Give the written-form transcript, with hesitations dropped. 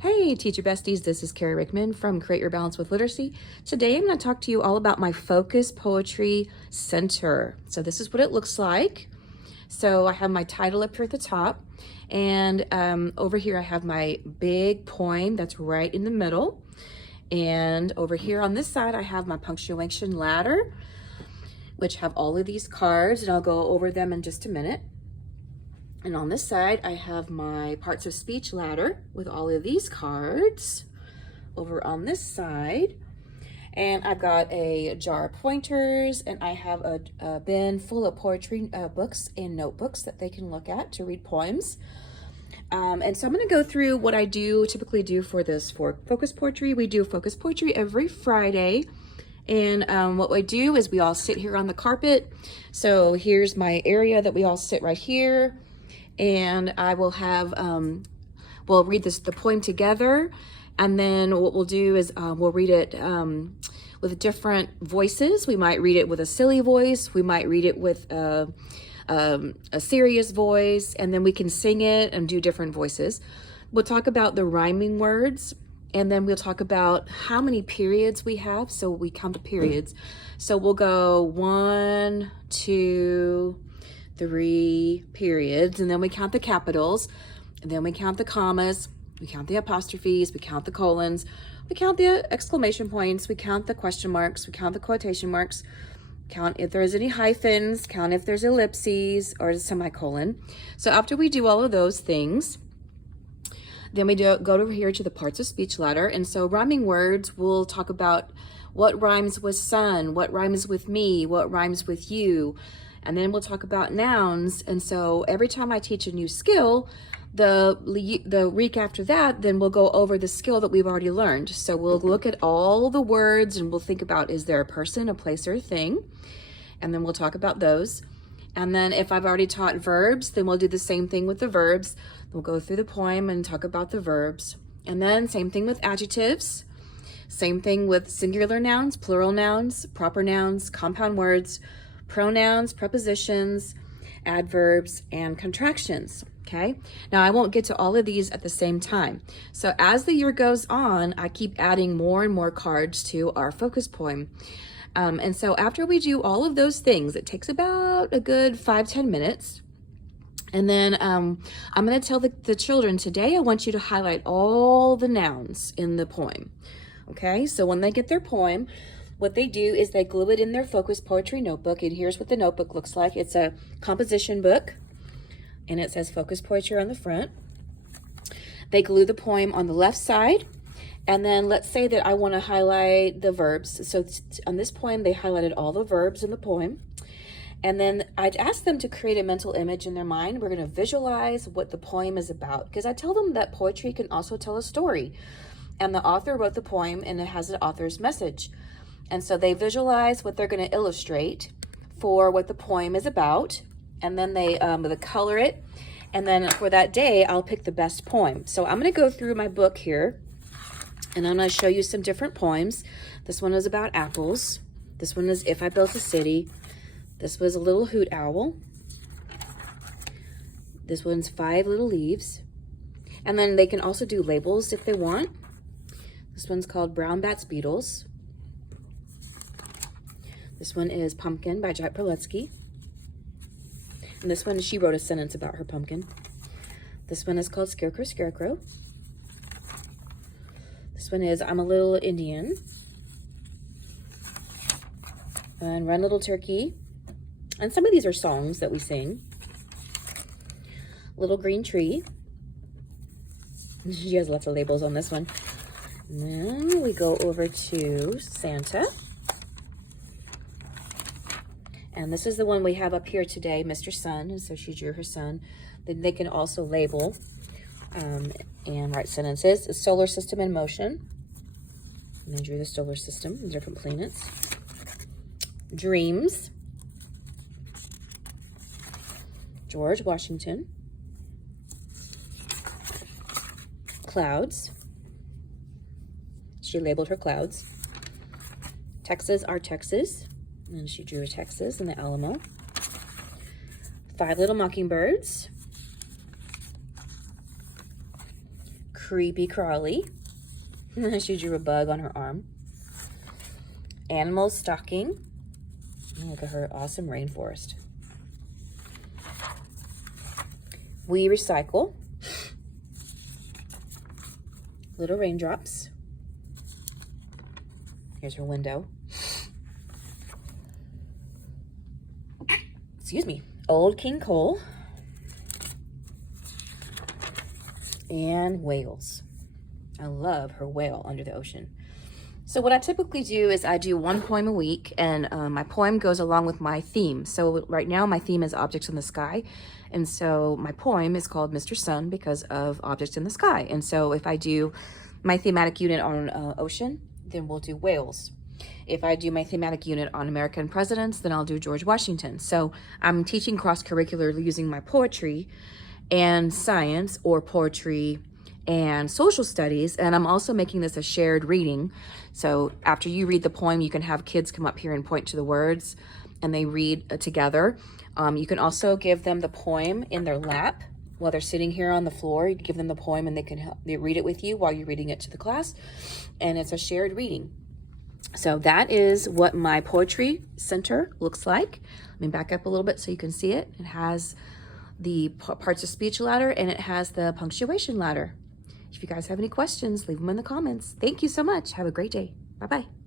Hey, teacher besties, this is Carrie Rickman from Create Your Balance with Literacy. Today I'm going to talk to you all about my Focus Poetry Center. So this is what it looks like. So I have my title up here at the top, and over here I have my big poem that's right in the middle. And over here on this side I have my punctuation ladder, which have all of these cards, and I'll go over them in just a minute. And on this side, I have my parts of speech ladder with all of these cards over on this side. And I've got a jar of pointers, and I have a bin full of poetry books and notebooks that they can look at to read poems. And so I'm going to go through what I typically do for Focus Poetry. We do Focus Poetry every Friday. And what we do is we all sit here on the carpet. So here's my area that we all sit right here. And I will have, we'll read the poem together, and then what we'll do is we'll read it with different voices. We might read it with a silly voice, we might read it with a serious voice, and then we can sing it and do different voices. We'll talk about the rhyming words, and then we'll talk about how many periods we have, so we count the periods. So we'll go 1, 2, 3 periods, and then we count the capitals, and then we count the commas, we count the apostrophes, we count the colons, we count the exclamation points, we count the question marks, we count the quotation marks, count if there's any hyphens, count if there's ellipses or a semicolon. So after we do all of those things, then we go over here to the parts of speech ladder. And so rhyming words, we'll talk about what rhymes with sun, what rhymes with me, what rhymes with you. And then we'll talk about nouns. And so every time I teach a new skill, the week after that, then we'll go over the skill that we've already learned. So we'll look at all the words and we'll think about, is there a person, a place, or a thing? And then we'll talk about those. And then if I've already taught verbs, then we'll do the same thing with the verbs. We'll go through the poem and talk about the verbs. And then same thing with adjectives. Same thing with singular nouns, plural nouns, proper nouns, compound words, pronouns, prepositions, adverbs, and contractions, okay? Now, I won't get to all of these at the same time. So as the year goes on, I keep adding more and more cards to our focus poem. And so after we do all of those things, it takes about a good 5-10 minutes. And then I'm going to tell the children, today I want you to highlight all the nouns in the poem, okay? So when they get their poem, what they do is they glue it in their Focus Poetry notebook, and here's what the notebook looks like. It's a composition book, and it says Focus Poetry on the front. They glue the poem on the left side, and then let's say that I want to highlight the verbs. So on this poem, they highlighted all the verbs in the poem, and then I'd ask them to create a mental image in their mind. We're going to visualize what the poem is about, because I tell them that poetry can also tell a story, and the author wrote the poem, and it has an author's message. And so they visualize what they're going to illustrate for what the poem is about, and then they color it, and then for that day, I'll pick the best poem. So I'm going to go through my book here, and I'm going to show you some different poems. This one is about apples. This one is If I Built a City. This was A Little Hoot Owl. This one's 5 Little Leaves. And then they can also do labels if they want. This one's called Brown Bats Beetles. This one is Pumpkin by Jack Perletsky. And this one, she wrote a sentence about her pumpkin. This one is called Scarecrow, Scarecrow. This one is I'm a Little Indian. And Run Little Turkey. And some of these are songs that we sing. Little Green Tree. She has lots of labels on this one. And then we go over to Santa. And this is the one we have up here today, Mr. Sun, and so she drew her sun. Then they can also label and write sentences. The solar system in motion. And they drew the solar system and different planets. Dreams. George Washington. Clouds. She labeled her clouds. Texas, our Texas. And she drew a Texas and the Alamo. 5 Little Mockingbirds. Creepy Crawly. She drew a bug on her arm. Animal Stocking. Look at her awesome rainforest. We Recycle. Little Raindrops. Here's her window. Excuse me. Old King Cole. And Whales. I love her whale under the ocean. So what I typically do is I do one poem a week, and my poem goes along with my theme. So right now my theme is objects in the sky. And so my poem is called Mr. Sun because of objects in the sky. And so if I do my thematic unit on ocean, then we'll do whales. If I do my thematic unit on American presidents, then I'll do George Washington. So I'm teaching cross-curricular using my poetry and science, or poetry and social studies, and I'm also making this a shared reading. So after you read the poem, you can have kids come up here and point to the words and they read together. You can also give them the poem in their lap while they're sitting here on the floor. You can give them the poem and they read it with you while you're reading it to the class, and it's a shared reading. So that is what my poetry center looks like. Let me back up a little bit so you can see it. It has the parts of speech ladder and it has the punctuation ladder. If you guys have any questions, leave them in the comments. Thank you so much. Have a great day. Bye-bye.